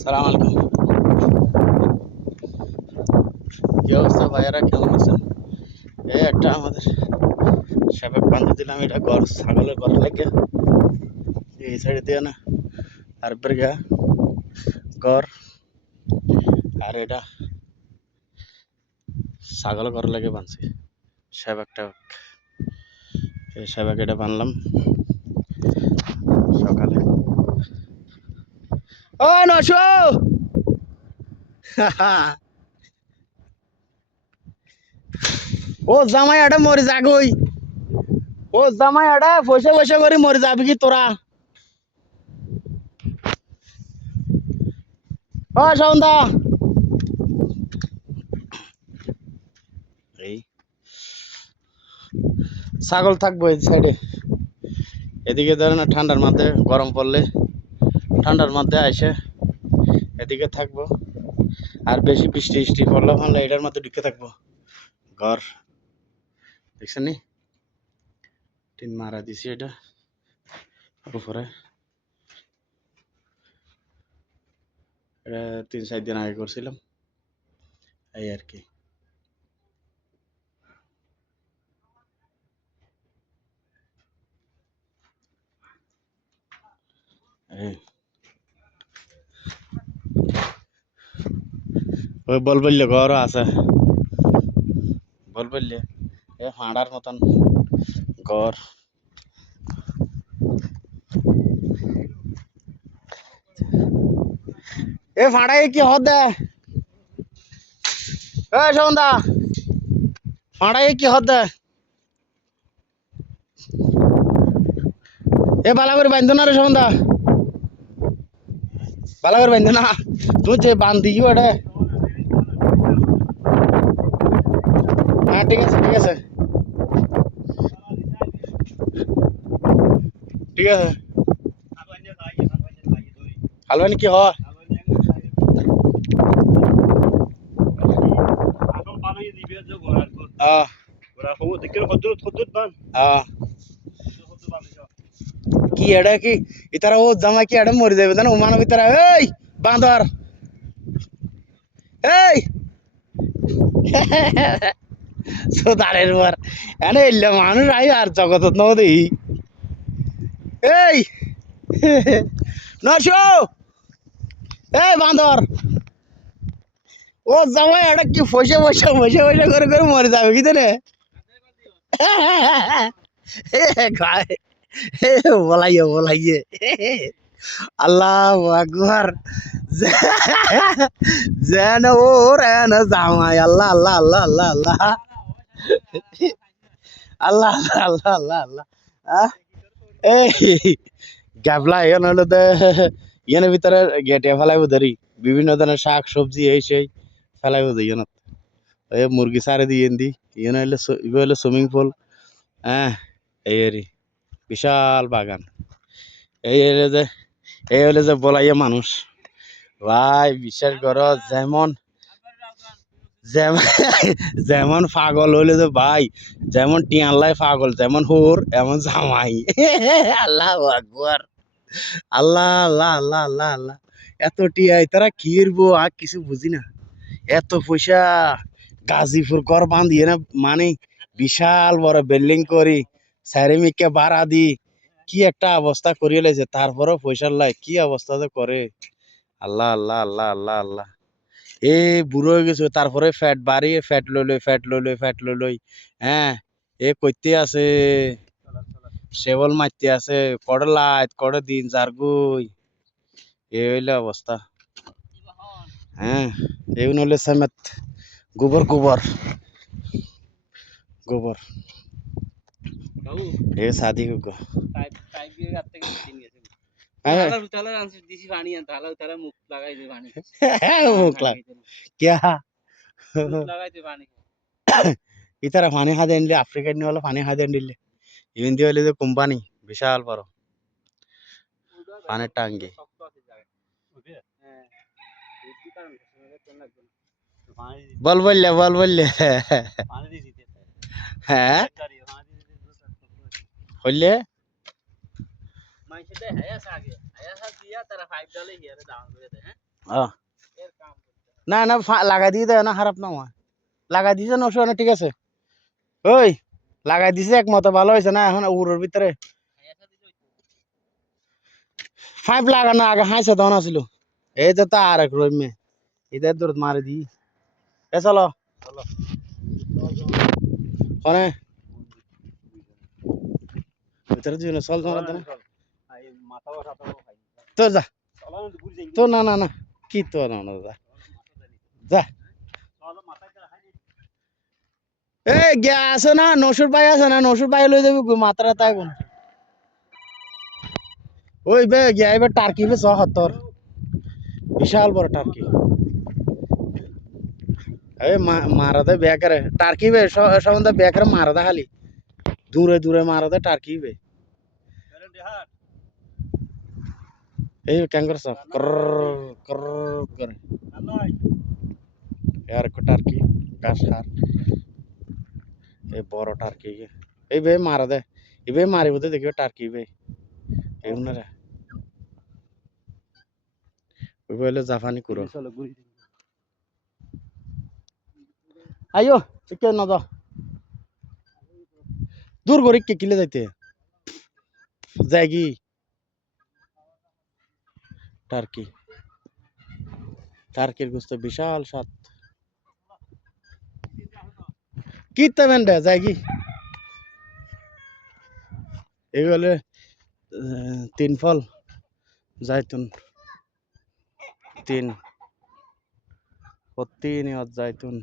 সালাম আলাইকুম। কি অবস্থা ভাইয়ারা, কেমন আছেন? এই একটা আমাদের সাবেক বান্ধব দিলাম, এটা ঘর ছাগলের ঘর লাগে এই সাইডে দিয়ে না, আর বেরগা ঘর, আর এটা ছাগল ঘর লাগে বানছি সাবেকটা। এই সাবেক এটা বানলাম সকালে। ও নশো ও জামাই আটা মরে যাগই, ও জামাই আটা বসে বসে করে মরে যাবি কি তোরা? ও সন্ধ্যা এই ছাগল থাকবো এই সাইডে, এদিকে ধরে না ঠান্ডার মধ্যে গরম পড়লে ঠান্ডার মধ্যে আইসে এদিকে থাকবো, আর বেশি বৃষ্টি টিষ্টি পড়লে ভালো এটার মধ্যে ঢুকে থাকবো ঘর। দেখছেন নি টিন মারা দিছি এটা উপরে, এটা 3-4 দিন আগে করছিলাম এই আর কি। এই ওই বলবল্য ঘরও আছে, বলবল্য এ ফাঁড়ার মতন ঘর। এ ফাঁড়ায় কি হদ দেয়? এ সন্ধ্যা ফাঁড়ায় কি হদ দেয়? এ বালা করে বান্ধ না রে সন্ধ্যা, বালা করে বান্ধ না, তুই যে বান্ধ দিও এটা। হ্যাঁ ঠিক আছে ঠিক আছে ঠিক আছে। হালবানি কি হয়? আহ কি এটা কি ইতারা ও জামা কি এটা মরে যাবে না ওমানো ভিতরে। এই বাঁদর এই সোদারের পর এনে এলে মানুষ আই আর জগত ন দেই। এই নশো এই বাঁদর ও জামা এটা কি ফসে বসে বসে বসে করে করে মরে যাবে কি রে? বলাইয়ে বলাইয়ে আল্লাহ আকবার, যেন ওর এন জামাই আল্লাহ আল্লাহ আল্লাহ আল্লাহ আল্লাহ আল্লাহ আল্লাহ আল্লাহ আল্লাহ আহ এই গাবলা এখানে হলো ইয়ানের ভিতরে গেটে ফেলাইব ধরি বিভিন্ন ধরনের শাক সবজি এই সেই ফেলাইব ধরি ইয়ানত, এই মুরগি সারে দিয়ে দি ইয়ান হইলে ইবে হলো সুইমিং পুল। হ্যাঁ এই এরি বিশাল বাগান, এই হইলে যে এই হইলে যে বলাইয়া মানুষ ভাই বিশ্বাস করো, যেমন যেমন যেমন পাগল হইলে যে ভাই, যেমন টিয়ানলাই পাগল যেমন হুর এমন জামাই। আল্লাহ আকবার, আল্লাহ আল্লাহ আল্লাহ আল্লাহ আল্লাহ, এত টিয়াই তারা কি করবো আর কিছু বুঝি না। এত পয়সা গাজীপুর ঘর বান্ধিয়ে না, মানে বিশাল বড় বিল্ডিং করি স্যারেমিককে ভাড়া দি কি একটা অবস্থা করিয়ে লেছে, তারপরেও পয়সার লাই কি অবস্থা যে করে। আল্লাহ আল্লাহ আল্লাহ আল্লাহ আল্লাহ, এ বুড়ো হয়ে গেছে তারপরে ফ্যাট বাড়িয়ে ফ্যাট লই লই ফ্যাট লই লই ফ্যাট লই লই। হ্যাঁ এ কইতে আছে সেবল মারতে আছে কড় লাইট কড় দিন যার গুই, এ হইলে অবস্থা। হ্যাঁ এই হলে সেমেত গোবর গোবর গোবর এ শাদি গো क्या इतर पानी खाते আনলে আফ্রিকার নিয়ে হলো পানি খাতে আনলে ইভেন দিয়ে হলে যে কোম্পানি বিশাল বড় পানের টাঙ্কি। বল বললে বল বললে হ্যাঁ হইলে আহ, না না লাগাই দিয়ে দেয় না, খারাপ না হয়। লাগাই দিছে নশো না, ঠিক আছে। ওই লাগাই দিছে একমত, ভালো হয়েছে না এখন উড়োর ভিতরে। পাইপ লাগানো আগে হাইছে তখন আছিল। এই যে তো আর এক রইমে এদের দূর মারি দি। এ চলো কনে ভিতরে দিও না, চল তোমার না তো যা। তো না না না, কি তো না না, যা যা। এই গিয়া আছে না, নসুর ভাই আছে না, নসুর ভাই লই যাবি মাত্রা তাই কোন। ওই বে গিয়া এবার টার্কি বে ৭৪, বিশাল বড় টার্কি। এই মারা দে বেকারে টার্কি বে, সম্বন্ধে বেকারে মারা দে, খালি দূরে দূরে মারা দে টার্কি বে। এই কেন করছ কর কর করে আর কো টার্কি গাছ খার। এই বড় টার্কি এই বে মারা দে, এবে মারিব দে, দেখিও টার্কি বে এই উনারে ওই হলো জাপানি কুরো। আইও কে না যা, দূর করে কে কিলে যাইতে যাইগি টার্কি। টার্কির গোস্ত বিশাল স্বাদ। কি তেমন দে যাইগি এই হলে তিন ফল জাইতুন, তিন প্রতিনিয়ত জাইতুন,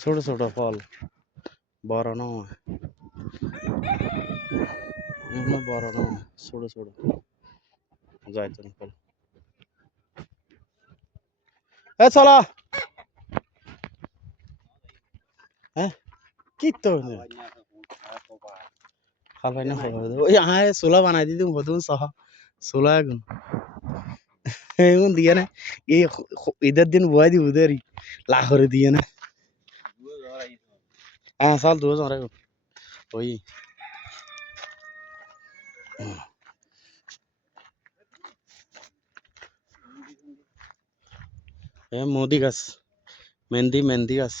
ছোট ছোট ফল, বড় নয়, বড় নয়, ছোট ছোট জাইতুন ফল। এ চলো হ্যাঁ কি তো খাবাই না ওই আয় সোলা বানাই দিদি হদুন সহ সোলা এখন এখন দিয়ে না এই ঈদের দিন বয় দিব দেরি লাহরে দিয়ে না। হ্যাঁ সাল 2000 ওই এ মোদি গাছ, মেহেন্দি মেহেন্দি গাছ।